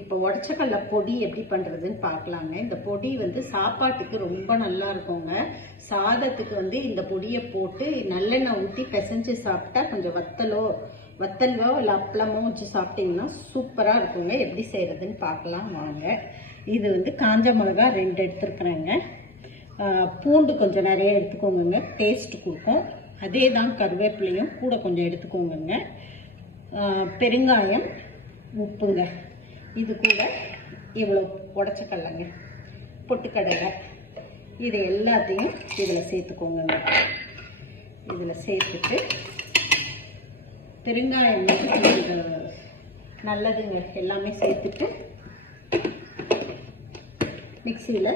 இப்போ உடச்சக்கடலை பொடி எப்படி பண்ணுறதுன்னு பார்க்கலாங்க. இந்த பொடி வந்து சாப்பாட்டுக்கு ரொம்ப நல்லா இருக்குங்க. சாதத்துக்கு வந்து இந்த பொடியை போட்டு நல்லெண்ணெய் ஊற்றி பிசைஞ்சு சாப்பிட்டா கொஞ்சம் வத்தலோ இல்லை அப்பளமோ வச்சு சாப்பிட்டிங்கன்னா சூப்பராக இருக்குங்க. எப்படி செய்கிறதுன்னு பார்க்கலாம் வாங்க. இது வந்து காஞ்ச மிளகா 2 எடுத்துருக்குறேங்க. பூண்டு கொஞ்சம் நிறைய எடுத்துக்கோங்க, டேஸ்ட் கொடுக்கும். அதே தான் கருவேப்பிலையும் கூட கொஞ்சம் எடுத்துக்கோங்க. பெருங்காயம், உப்புங்க. இது கூட இவ்வளோ உடச்சக்கடலைங்க, பொட்டுக்கடலை, இது எல்லாத்தையும் இதில் சேர்த்துக்கோங்க. இதில் சேர்த்துட்டு பெருங்காயம் நல்லதுங்க, எல்லாமே சேர்த்துட்டு மிக்சியில்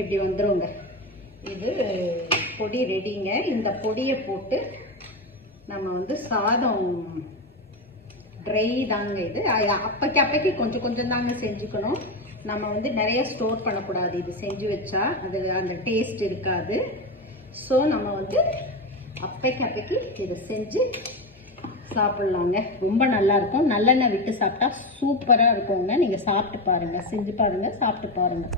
இப்படி வந்துருங்க. இது பொடி ரெடிங்க. இந்த பொடியை போட்டு நம்ம வந்து சாதம் ட்ரை தாங்க. இது அப்பைக்கு கொஞ்சம் கொஞ்சம் தாங்க செஞ்சுக்கணும். நம்ம வந்து நிறைய ஸ்டோர் பண்ணக்கூடாது. இது செஞ்சு வச்சா அது அந்த டேஸ்ட் இருக்காது. ஸோ நம்ம வந்து அப்பைக்கு இதை செஞ்சு சாப்பிட்லாங்க. ரொம்ப நல்லாயிருக்கும். நல்லெண்ணெய் விட்டு சாப்பிட்டா சூப்பராக இருக்குங்க. நீங்கள் சாப்பிட்டு பாருங்கள், செஞ்சு பாருங்கள், சாப்பிட்டு பாருங்கள்.